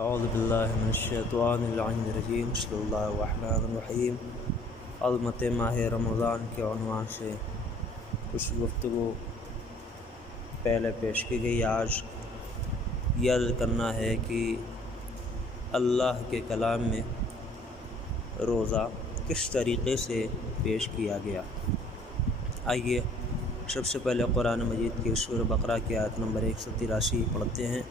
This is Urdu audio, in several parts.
اعوذ باللہ من الشیطان اللعین الرجیم بسم اللہ الرحمن الرحیم۔ عظمت ماہ رمضان کے عنوان سے کچھ گفتگو پہلے پیش کی گئی۔ آج یہ عرض کرنا ہے کہ اللہ کے کلام میں روزہ کس طریقے سے پیش کیا گیا۔ آئیے سب سے پہلے قرآن مجید کی سورہ بقرہ کی آیت نمبر 183 پڑھتے ہیں،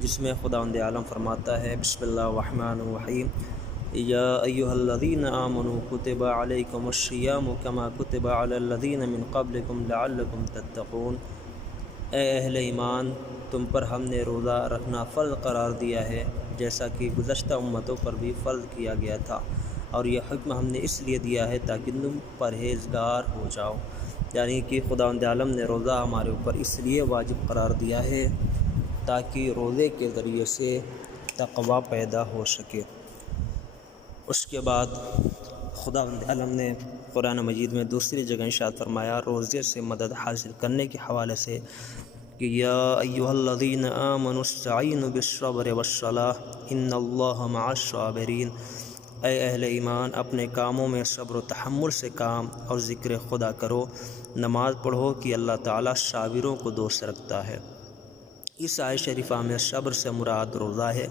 جس میں خداوند عالم فرماتا ہے بسم اللہ الرحمن الرحیم یا ایھا الذین آمنوا کتب علیکم الصیام کما کتب علی الذین من قبلکم لعلکم تتقون۔ اے اہل ایمان، تم پر ہم نے روزہ رکھنا فرض قرار دیا ہے جیسا کہ گزشتہ امتوں پر بھی فرض کیا گیا تھا، اور یہ حکم ہم نے اس لیے دیا ہے تاکہ تم پرہیزگار ہو جاؤ۔ یعنی کہ خداوند عالم نے روزہ ہمارے اوپر اس لیے واجب قرار دیا ہے تاکہ روزے کے ذریعے سے تقویٰ پیدا ہو سکے۔ اس کے بعد خداوند عالم نے قرآن مجید میں دوسری جگہ ارشاد فرمایا روزے سے مدد حاصل کرنے کے حوالے سے کہ یا ایھا الذین آمنوا استعینوا بالصبر والصلاۃ ان اللہ مع الصابرین۔ اے اہل ایمان، اپنے کاموں میں صبر و تحمل سے کام اور ذکر خدا کرو، نماز پڑھو کہ اللہ تعالیٰ صابروں کو دوست رکھتا ہے۔ اس آیت شریفہ میں صبر سے مراد روزہ ہے،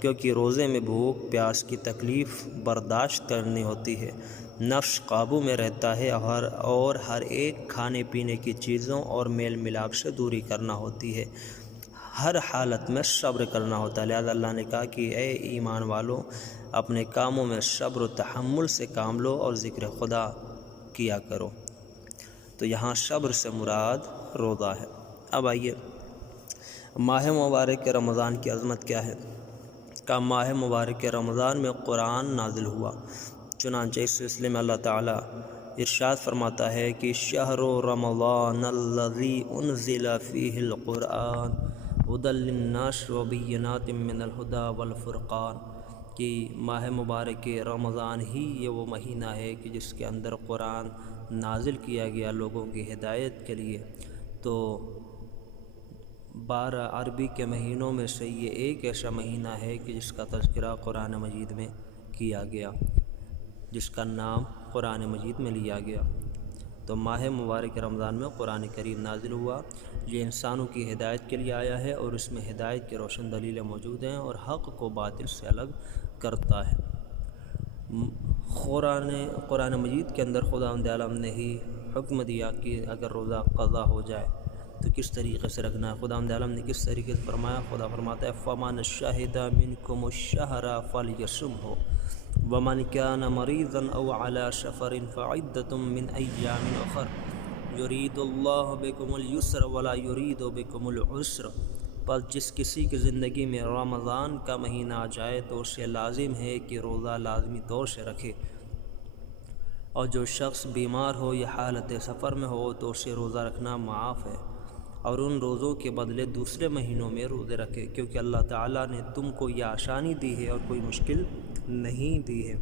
کیونکہ روزے میں بھوک پیاس کی تکلیف برداشت کرنی ہوتی ہے، نفس قابو میں رہتا ہے اور ہر ایک کھانے پینے کی چیزوں اور میل ملاپ سے دوری کرنا ہوتی ہے، ہر حالت میں صبر کرنا ہوتا ہے۔ لہذا اللہ نے کہا کہ اے ایمان والو، اپنے کاموں میں صبر و تحمل سے کام لو اور ذکر خدا کیا کرو۔ تو یہاں صبر سے مراد روزہ ہے۔ اب آئیے ماہ مبارک رمضان کی عظمت کیا ہے۔ ماہ مبارک رمضان میں قرآن نازل ہوا، چنانچہ اس سلسلے میں اللہ تعالیٰ ارشاد فرماتا ہے کہ شہر رمضان الذی انزل فیہ القرآن ھدی للناس وبینات من الھدی والفرقان، کہ ماہ مبارک رمضان ہی یہ وہ مہینہ ہے کہ جس کے اندر قرآن نازل کیا گیا لوگوں کی ہدایت کے لیے۔ تو 12 عربی کے مہینوں میں سے یہ ایک ایسا مہینہ ہے کہ جس کا تذکرہ قرآن مجید میں کیا گیا، جس کا نام قرآن مجید میں لیا گیا۔ تو ماہ مبارک رمضان میں قرآن کریم نازل ہوا، یہ انسانوں کی ہدایت کے لیے آیا ہے، اور اس میں ہدایت کی روشن دلیلیں موجود ہیں اور حق کو باطل سے الگ کرتا ہے۔ قرآن مجید کے اندر خداوند عالم نے ہی حکم دیا کہ اگر روزہ قضا ہو جائے تو کس طریقے سے رکھنا ہے۔ خداوند عالم نے کس طریقے سے فرمایا، خدا فرماتا ہے فَمَنْ شَهِدَ مِنْكُمُ الشَّهْرَ فَلْيَصُمْهُ وَمَنْ كَانَ مَرِيضًا أَوْ عَلَى سَفَرٍ فَعِدَّةٌ مِّنْ أَيَّامٍ أُخَرَ يُرِيدُ اللَّهُ بِكُمُ الْيُسْرَ وَلَا يُرِيدُ بِكُمُ الْعُسْرَ۔ پس جس کسی کی زندگی میں رمضان کا مہینہ آ جائے تو اسے لازم ہے کہ روزہ لازمی طور سے رکھے، اور جو شخص بیمار ہو یا حالت سفر میں ہو تو اسے روزہ رکھنا معاف ہے، اور ان روزوں کے بدلے دوسرے مہینوں میں روزے رکھے، کیونکہ اللہ تعالیٰ نے تم کو یہ آسانی دی ہے اور کوئی مشکل نہیں دی ہے۔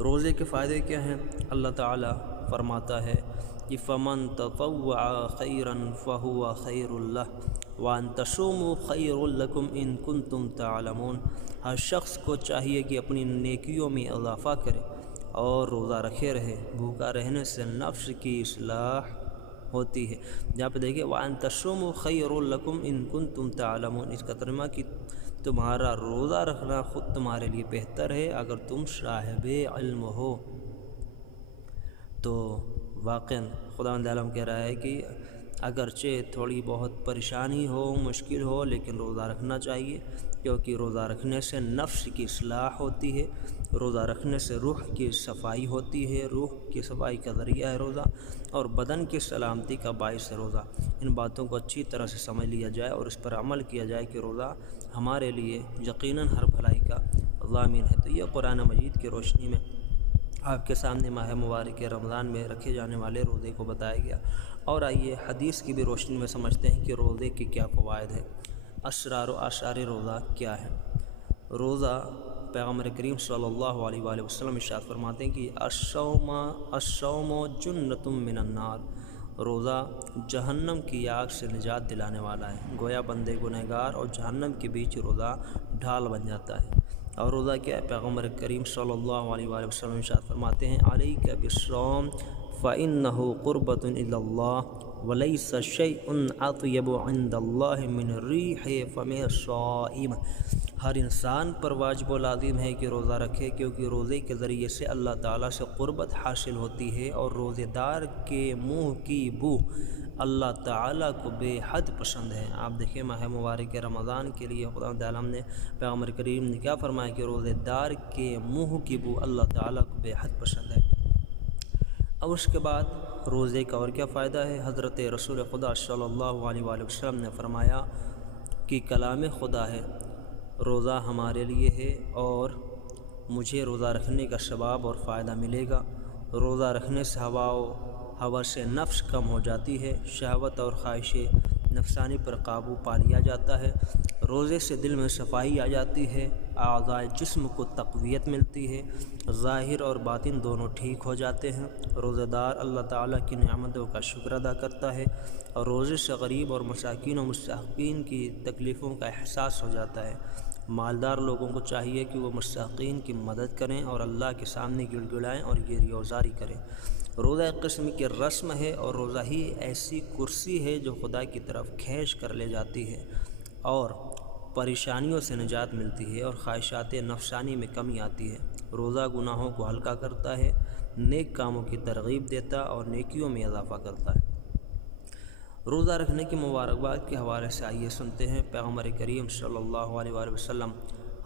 روزے کے فائدے کیا ہیں؟ اللہ تعالیٰ فرماتا ہے کہ فَمَن تَطَوَّعَ خَيْرًا فَهُوَ خَيْرٌ لَهُ وَأَن تَصُومُوا خَيْرٌ لَكُمْ إِن كُنتُمْ تَعْلَمُونَ۔ ہر شخص کو چاہیے کہ اپنی نیکیوں میں اضافہ کرے اور روزہ رکھے رہے۔ بھوکا رہنے سے نفس کی اصلاح ہوتی ہے۔ جہاں پہ دیکھیں وَأَن تَصُومُوا خَيْرٌ لَكُمْ إِن كُنتُمْ تَعْلَمُونَ، اس کا ترجمہ کہ تمہارا روزہ رکھنا خود تمہارے لیے بہتر ہے اگر تم صاحب علم ہو۔ تو واقعاً خداوند عالم کہہ رہا ہے کہ اگرچہ تھوڑی بہت پریشانی ہو، مشکل ہو، لیکن روزہ رکھنا چاہیے، کیونکہ روزہ رکھنے سے نفس کی اصلاح ہوتی ہے، روزہ رکھنے سے روح کی صفائی ہوتی ہے، روح کی صفائی کا ذریعہ ہے روزہ، اور بدن کی سلامتی کا باعث ہے روزہ۔ ان باتوں کو اچھی طرح سے سمجھ لیا جائے اور اس پر عمل کیا جائے کہ روزہ ہمارے لیے یقیناً ہر بھلائی کا ضامن ہے۔ تو یہ قرآن مجید کی روشنی میں آپ کے سامنے ماہ مبارک رمضان میں رکھے جانے والے روزے کو بتایا گیا، اور آئیے حدیث کی بھی روشنی میں سمجھتے ہیں کہ روزے کے کیا فوائد ہیں، اسرار و آثار روزہ کیا ہے۔ روزہ پیغمبر کریم صلی اللہ علیہ وآلہ وسلم ارشاد فرماتے ہیں کہ الصوم جنۃ من النار، روزہ جہنم کی آگ سے نجات دلانے والا ہے۔ گویا بندے گنہگار اور جہنم کے بیچ روزہ ڈھال بن جاتا ہے۔ اور روزہ کیا ہے؟ پیغمبر کریم صلی اللہ علیہ وآلہ وسلم ارشاد فرماتے ہیں علیک بالصوم فإنہ قربۃ الی اللہ ولیس شیء اطیب عند اللہ من ریح فم الصائم۔ ہر انسان پر واجب و لازم ہے کہ روزہ رکھے، کیونکہ روزے کے ذریعے سے اللہ تعالیٰ سے قربت حاصل ہوتی ہے، اور روزے دار کے منہ کی بو اللہ تعالیٰ کو بے حد پسند ہے۔ آپ دیکھیں ماہ مبارک رمضان کے لیے خدا تعالیٰ نے پیغمبر کریم نے کیا فرمایا کہ روزے دار کے منہ کی بو اللہ تعالیٰ کو بے حد پسند ہے۔ اب اس کے بعد روزے کا اور کیا فائدہ ہے؟ حضرت رسول خدا صلی اللہ علیہ وآلہ وسلم نے فرمایا کہ کلام خدا ہے، روزہ ہمارے لیے ہے اور مجھے روزہ رکھنے کا ثواب اور فائدہ ملے گا۔ روزہ رکھنے سے حواس نفس کم ہو جاتی ہے، شہوت اور خواہش نفسانی پر قابو پا لیا جاتا ہے۔ روزے سے دل میں صفائی آ جاتی ہے، اعضائے جسم کو تقویت ملتی ہے، ظاہر اور باطن دونوں ٹھیک ہو جاتے ہیں۔ روزہ دار اللہ تعالیٰ کی نعمتوں کا شکر ادا کرتا ہے، اور روزے سے غریب اور مساکین و مستحقین کی تکلیفوں کا احساس ہو جاتا ہے۔ مالدار لوگوں کو چاہیے کہ وہ مستحقین کی مدد کریں اور اللہ کے سامنے گڑ گڑائیں اور گریہوزاری کریں۔ روزہ ایک قسم کی رسم ہے، اور روزہ ہی ایسی کرسی ہے جو خدا کی طرف کھینچ کر لے جاتی ہے، اور پریشانیوں سے نجات ملتی ہے، اور خواہشات نفسانی میں کمی آتی ہے۔ روزہ گناہوں کو ہلکا کرتا ہے، نیک کاموں کی ترغیب دیتا اور نیکیوں میں اضافہ کرتا ہے۔ روزہ رکھنے کی مبارکباد کے حوالے سے آئیے سنتے ہیں۔ پیغمبر کریم صلی اللہ علیہ وآلہ وسلم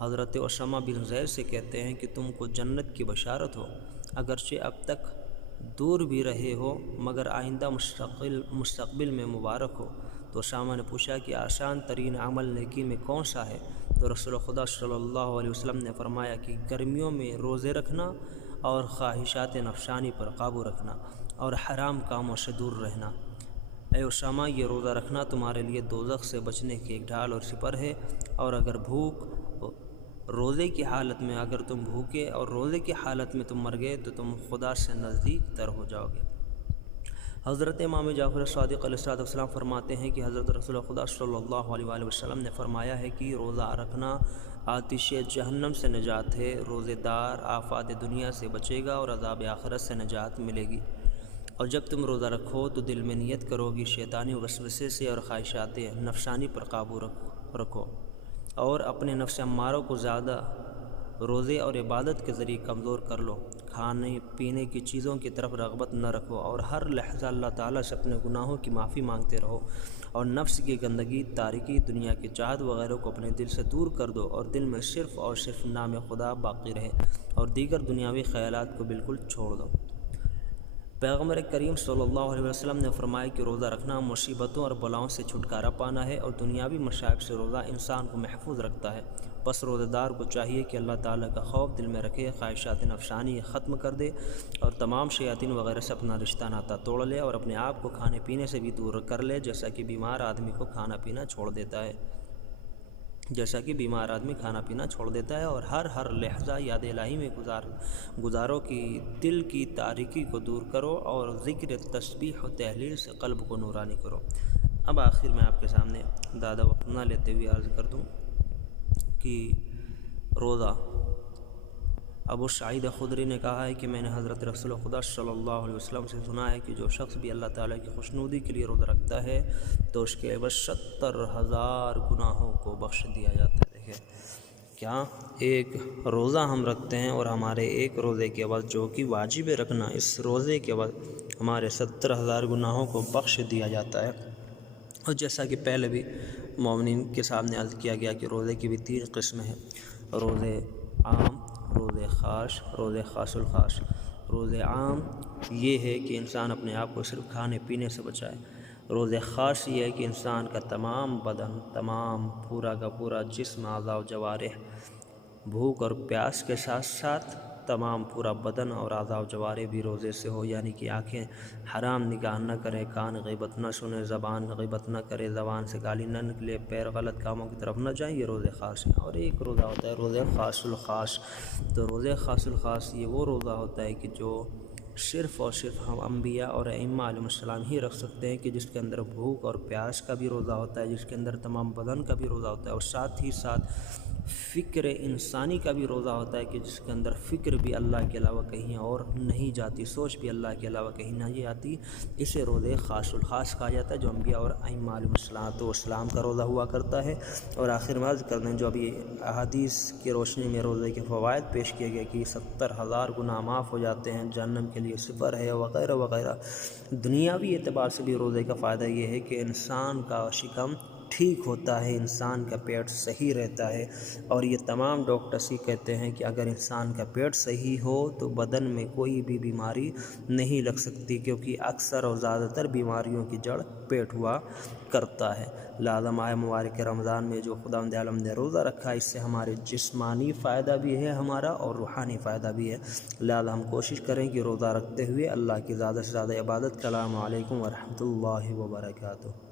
حضرت اسامہ بن زید سے کہتے ہیں کہ تم کو جنت کی بشارت ہو، اگرچہ اب تک دور بھی رہے ہو مگر آئندہ مستقبل میں مبارک ہو۔ تو اسامہ نے پوچھا کہ آسان ترین عمل نیکی میں کون سا ہے؟ تو رسول خدا صلی اللہ علیہ وسلم نے فرمایا کہ گرمیوں میں روزے رکھنا اور خواہشات نفسانی پر قابو رکھنا اور حرام کاموں سے دور رہنا۔ اے اسامہ، یہ روزہ رکھنا تمہارے لیے دوزخ سے بچنے کی ایک ڈھال اور سپر ہے، اور اگر روزے کی حالت میں اگر تم بھوکے اور روزے کی حالت میں تم مر گئے تو تم خدا سے نزدیک تر ہو جاؤ گے۔ حضرت امام جعفر صادق علیہ السلام فرماتے ہیں کہ حضرت رسول خدا صلی اللہ علیہ وآلہ وسلم نے فرمایا ہے کہ روزہ رکھنا آتش جہنم سے نجات ہے، روزے دار آفات دنیا سے بچے گا اور عذاب آخرت سے نجات ملے گی۔ اور جب تم روزہ رکھو تو دل میں نیت کرو گی شیطانی وسوسے سے اور خواہشات نفسانی پر قابو رکھو، اور اپنے نفس اماروں کو زیادہ روزے اور عبادت کے ذریعے کمزور کر لو۔ کھانے پینے کی چیزوں کی طرف رغبت نہ رکھو، اور ہر لحظہ اللہ تعالیٰ سے اپنے گناہوں کی معافی مانگتے رہو، اور نفس کی گندگی، تاریکی، دنیا کی چاہت وغیرہ کو اپنے دل سے دور کر دو، اور دل میں صرف اور صرف نام خدا باقی رہے، اور دیگر دنیاوی خیالات کو بالکل چھوڑ دو۔ پیغمبر کریم صلی اللہ علیہ وسلم نے فرمایا کہ روزہ رکھنا مصیبتوں اور بلاؤں سے چھٹکارا پانا ہے، اور دنیاوی مصائب سے روزہ انسان کو محفوظ رکھتا ہے۔ بس روزہ دار کو چاہیے کہ اللہ تعالیٰ کا خوف دل میں رکھے، خواہشات نفسانی ختم کر دے، اور تمام شیاطین وغیرہ سے اپنا رشتہ ناتا توڑ لے، اور اپنے آپ کو کھانے پینے سے بھی دور کر لے، جیسا کہ بیمار آدمی کھانا پینا چھوڑ دیتا ہے، اور ہر لحظہ یاد الہی میں گزارو کہ دل کی تاریکی کو دور کرو، اور ذکر، تسبیح و تحلیل سے قلب کو نورانی کرو۔ اب آخر میں آپ کے سامنے زیادہ وقت نہ لیتے ہوئے عرض کر دوں کہ روزہ، ابو سعید خدری نے کہا ہے کہ میں نے حضرت رسول خدا صلی اللہ علیہ وسلم سے سنا ہے کہ جو شخص بھی اللہ تعالیٰ کی خوشنودی کے لیے روزہ رکھتا ہے تو اس کے عوض 70,000 گناہوں کو بخش دیا جاتا ہے۔ دیکھیں کیا ایک روزہ ہم رکھتے ہیں، اور ہمارے ایک روزے کے عوض جو کہ واجب رکھنا، اس روزے کے عوض ہمارے 70,000 گناہوں کو بخش دیا جاتا ہے۔ اور جیسا کہ پہلے بھی مومنین کے سامنے عرض کیا گیا کہ روزے کی بھی 3 قسمیں ہیں: روزے عام، روزے خاص، روزے خاص الخاص۔ روزے عام یہ ہے کہ انسان اپنے آپ کو صرف کھانے پینے سے بچائے۔ روزے خاص یہ ہے کہ انسان کا تمام بدن، تمام پورا کا پورا جسم، اعضاء و جوارح بھوک اور پیاس کے ساتھ ساتھ تمام پورا بدن اور اعضاء و جوارح بھی روزے سے ہو، یعنی کہ آنکھیں حرام نگاہ نہ کریں، کان غیبت نہ سنیں، زبان غیبت نہ کرے، زبان سے گالی نہ نکلے، پیر غلط کاموں کی طرف نہ جائیں، یہ روزے خاص ہیں۔ اور ایک روزہ ہوتا ہے روزے خاص الخاص۔ تو روزے خاص الخاص یہ وہ روزہ ہوتا ہے کہ جو صرف اور صرف ہم انبیاء اور ائمہ علیہ السلام ہی رکھ سکتے ہیں، کہ جس کے اندر بھوک اور پیاس کا بھی روزہ ہوتا ہے، جس کے اندر تمام بدن کا بھی روزہ ہوتا ہے، اور ساتھ ہی ساتھ فکر انسانی کا بھی روزہ ہوتا ہے، کہ جس کے اندر فکر بھی اللہ کے علاوہ کہیں اور نہیں جاتی، سوچ بھی اللہ کے علاوہ کہیں نہیں آتی۔ اسے روزے خاص الخاص کہا جاتا ہے، جو انبیاء اور ائمہ علیہ السلام کا روزہ ہوا کرتا ہے۔ اور آخر میں عرض کر دیں، جو ابھی احادیث کی روشنی میں روزے کے فوائد پیش کیے گئے کہ 70,000 گناہ معاف ہو جاتے ہیں، جہنم کے لیے صفر ہے، وغیرہ وغیرہ۔ دنیاوی اعتبار سے بھی روزے کا فائدہ یہ ہے کہ انسان کا شکم ٹھیک ہوتا ہے، انسان کا پیٹ صحیح رہتا ہے، اور یہ تمام ڈاکٹرس ہی کہتے ہیں کہ اگر انسان کا پیٹ صحیح ہو تو بدن میں کوئی بھی بیماری نہیں لگ سکتی، کیونکہ اکثر اور زیادہ تر بیماریوں کی جڑ پیٹ ہوا کرتا ہے۔ لہذا ماہ مبارک رمضان میں جو خداوند عالم نے روزہ رکھا، اس سے ہمارے جسمانی فائدہ بھی ہے ہمارا، اور روحانی فائدہ بھی ہے۔ لہذا ہم کوشش کریں کہ روزہ رکھتے ہوئے اللہ کی زیادہ سے زیادہ عبادت۔ السلام علیکم ورحمۃ اللہ وبرکاتہ۔